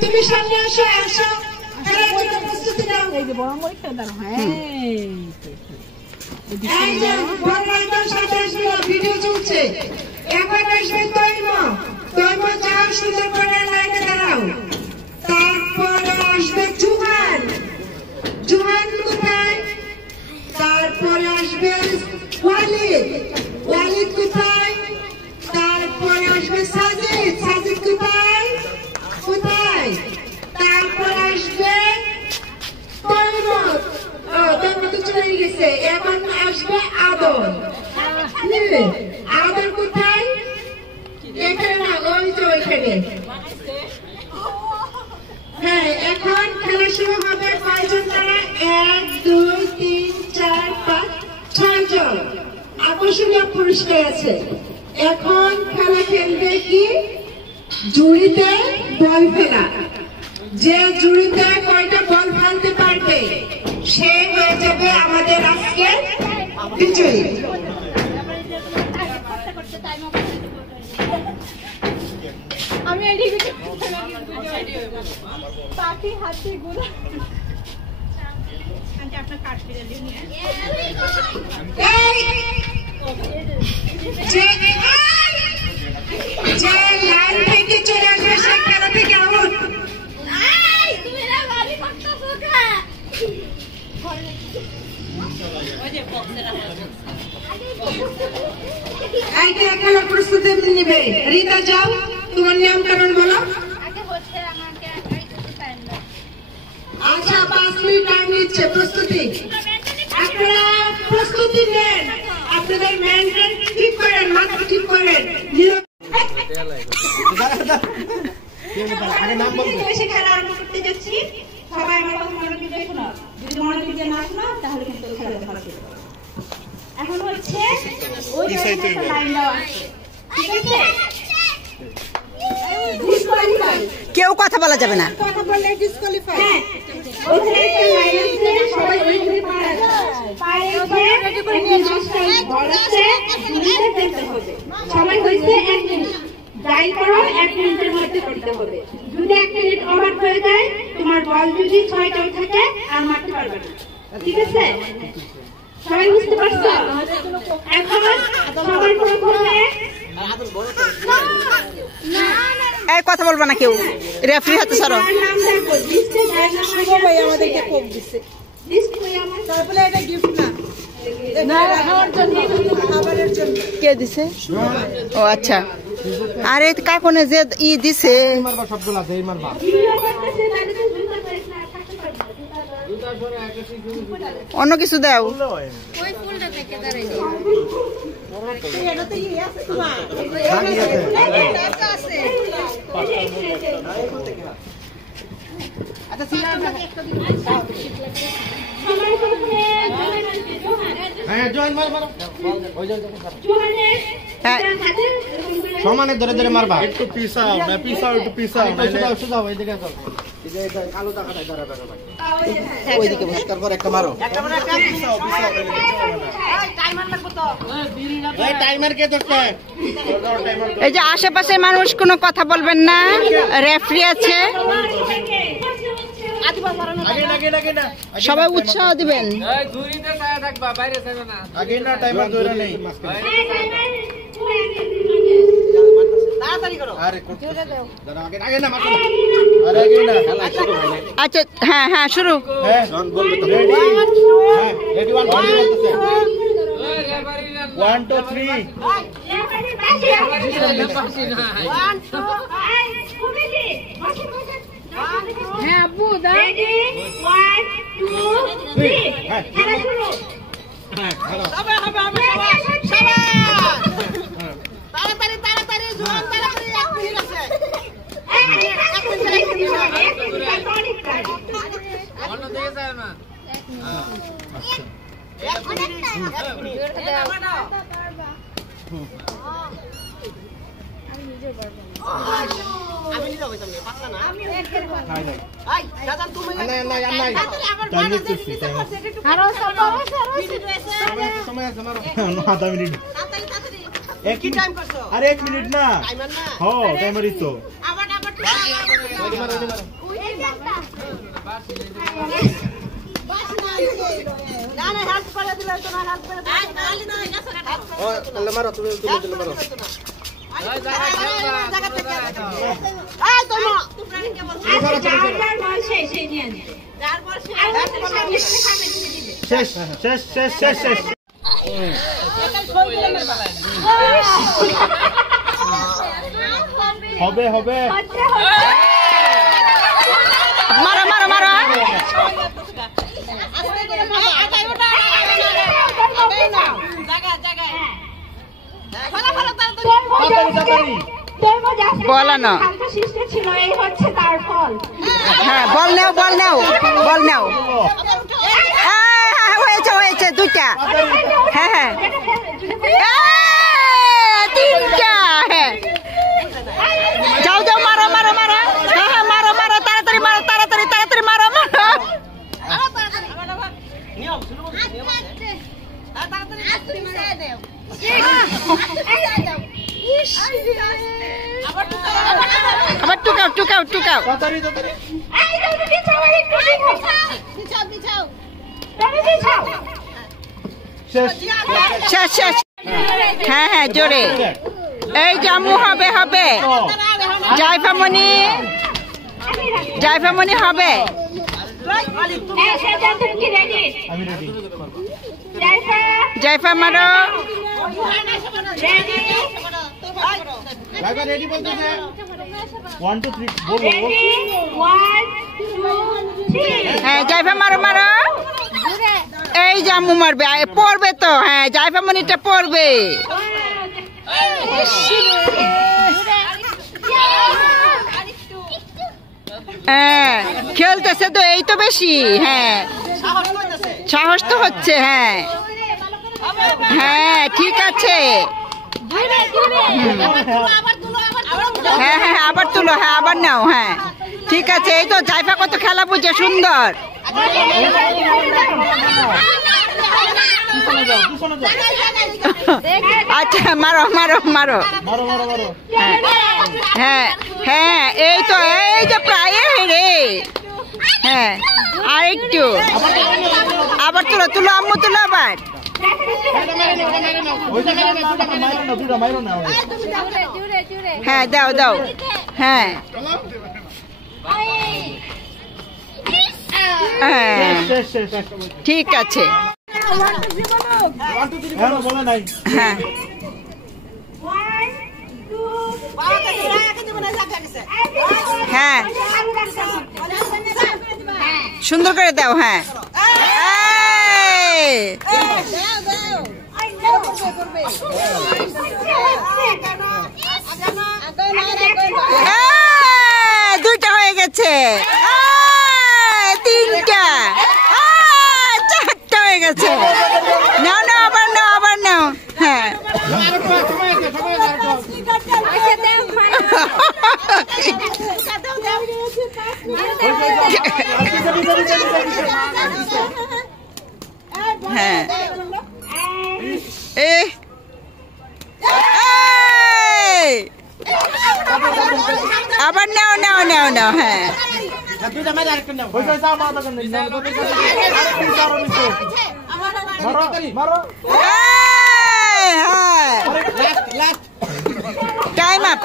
তুমি সামনে আসো আসো খেলার জন্য প্রস্তুতি নাও এই যে বড় মরিটা দাও হ্যাঁ এই যে বড় মরিটার সাথে আসলে ভিডিও চলছে এখন আসবে তৈম যাও সুন্দর করে লাইনে দাঁড়াও তারপরে আসবে জুহান কোথায় তারপরে আসবে ওয়ালিদ কোথায় তারপরে আসবে সাজিদ কোথায় তারপরে আসবে তৈমত চলে গেছে এখন আসবে আদর কোথায় এখানে না ওই তো ওইখানে হ্যাঁ এখন খেলা শুরু হবে কয়জন তারা 1 2 3 4 5 6 জন আকর্ষণীয় পুরস্কার আছে এখন খেলা খেলবে কি জুড়িতে বল ফেলা যে জুড়িতে কয়টা বল ফেলতে পারবে সে হয়ে যাবে আমাদের আজকে বিজয়ী আমি পাখি হাতি গুলো আপনার কাঠ ফিরে নিয়ে যে লাইন থেকে চলে আসবে সে খেলা থেকে আউট খেলা প্রস্তুতি নিবে রিতা যাও তোমার নিয়ম কানুন বলো আচ্ছা 5 মিনিট টাইম নিচ্ছে প্রস্তুতি আপনারা প্রস্তুতি নেন আপনাদের মেনটেন ঠিক করেন মাথা ঠিক করেন খেলা আরম্ভ করতে যাচ্ছি সবাই আমার কথা মনোযোগ দিয়ে শোনো যদি মনোযোগ দিয়ে না শোনো তাহলে কিন্তু খেলা ভালো হবে এখন হচ্ছে ওই জায়গাটা লাইন দেওয়া আছে ঠিক আছে ডিসকোয়ালিফাই কেউ কথা বলা যাবে না কথা বললে ডিসকোয়ালিফাই হ্যাঁ ওখানে একটা লাইন আছে সবাই ওইখানে পারে রেডি করে নিয়ে আসছে বল আছে দুইটা ফেলতে হবে সময় হইছে 1 মিনিট যাই করো 1 মিনিটের মধ্যে করতে হবে যদি 1 মিনিট ওভার হয়ে যায় তোমার বল যদি 6টা থাকে আর মারতে পারবে না ঠিক আছে সবাই বুঝতে পারছো এখন সবার প্রথমে এই কথা বলবা না কেউ রেফারি হাতে সরো নাম দেখো লিস্টে শুভ ভাই আমাদেরকে কোপ দিছে লিস্ট কই আমার তারপরে এটা গিফট না খাওয়ার জন্য খাবারের জন্য কে দিছে ও আচ্ছা আরে কাকনে যে ই দিছে মারবা সবগুলা দেই মারবা অন্য কিছু দাও ওই ফুলটা থেকে দাঁড়াই এটাতে ই আছে তোমার এটা আছে আচ্ছা সিনা একটা দিন হ্যাঁ জয়েন মার মারো ওই জয়েন হ্যাঁ সমানে ধরে ধরে মারবা একটু পিছাও না পিছাও একটু পিছাও সুদাও এইদিকে যাও এই যে কালো টাকাটা ধরে ধরে ওইদিকে ভাস্কর করে একটা মারো পিছাও পিছাও টাইমার লাগবে তো এই টাইমার কে ধরছে এই যে আশেপাশে মানুষ কোনো কথা বলবেন না রেফারি আছে আগে না সবাই উৎসাহ দিবেন দূরিতে ছায়া থাকবা বাইরে যাবে না আগে না টাইমার ধরে নেই তাড়াতাড়ি করো আরে দাঁড়া আগে না মারো আরে আগে না খেলা শুরু হয় না আচ্ছা হ্যাঁ হ্যাঁ শুরু হ্যাঁ বলবে তো রেডি হ্যাঁ রেডি 1 2 বলতেছে 1 2 3 হ্যাঁ আব্বু দাও রেডি 1 2 3 খেলা শুরু হ্যাঁ হবে সবাই তাড়াতাড়ি জোয়ান তাড়াতাড়ি এক মিনিট আছে অন্য দিকে যায় না আমি নিজে হইতাম না পারলা না আমি নাই নাই এই দাদা তুমি নাই টাইম দিতেছি আরো সময় আছে মারো 9 মিনিট তাড়াতাড়ি এক কি টাইম করছো আরে 1 মিনিট না টাইমার না হ্যাঁ টাইমারই তো আবার মারো তুমি মারো শেষ শেষ শেষ শেষ শেষ হবে হবে মারো মারো মারো বলো না ছিল এই হচ্ছে তার ফল। হ্যাঁ বল নাও বল নাও বল নাও হয়েছে হয়েছে দুইটা হ্যাঁ হ্যাঁ তিনটা হ্যাঁ যাও যাও মারো মারো মারো হ্যাঁ হ্যাঁ মারো মারো তাড়াতাড়ি মারো তাড়াতাড়ি তাড়াতাড়ি মারো মারো আবার টুকাও টুকাও টুকাও শেষ শেষ হ্যাঁ হ্যাঁ জোরে এই জামু হবে হবে জাইফামণি জাইফামণি হবে জাইফা মারো রেডি বলতেছে 1 2 3 বলো হ্যাঁ জাইফা মারো মারো এই জামু মারবে পড়বে তো হ্যাঁ জাইফামণিটা পড়বে হ্যাঁ খেলতেছে তো এই তো বেশি হ্যাঁ সাহস তো হচ্ছে হ্যাঁ হ্যাঁ ঠিক আছে হ্যাঁ হ্যাঁ আবার তুলো হ্যাঁ আবার নাও হ্যাঁ ঠিক আছে এই তো জাইফা কত খেলা বুঝে সুন্দর আচ্ছা মারো মারো মারো হ্যাঁ হ্যাঁ এই তো প্রায় রে হ্যাঁ আর একটু আবার তুলো তুলো আম্মু তুলো আবার হ্যাঁ দাও দাও হ্যাঁ ঠিক আছে হ্যাঁ হ্যাঁ সুন্দর করে দাও হ্যাঁ দুইটা হয়ে গেছে তিনটা চারটা হয়ে গেছে নাও নাও আবার নাও আবার নাও হ্যাঁ হ্যাঁ আবার নাও নাও নাও নাও হ্যাঁ টাইম আপ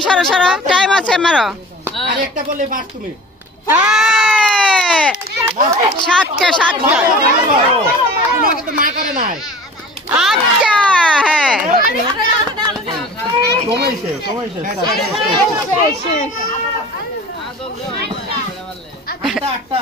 সারা সারা টাইম আছে মারো আরেকটা বলে বাস তুমি সাতটা সাতটা না করে নাই আচ্ছা হ্যাঁ আটটা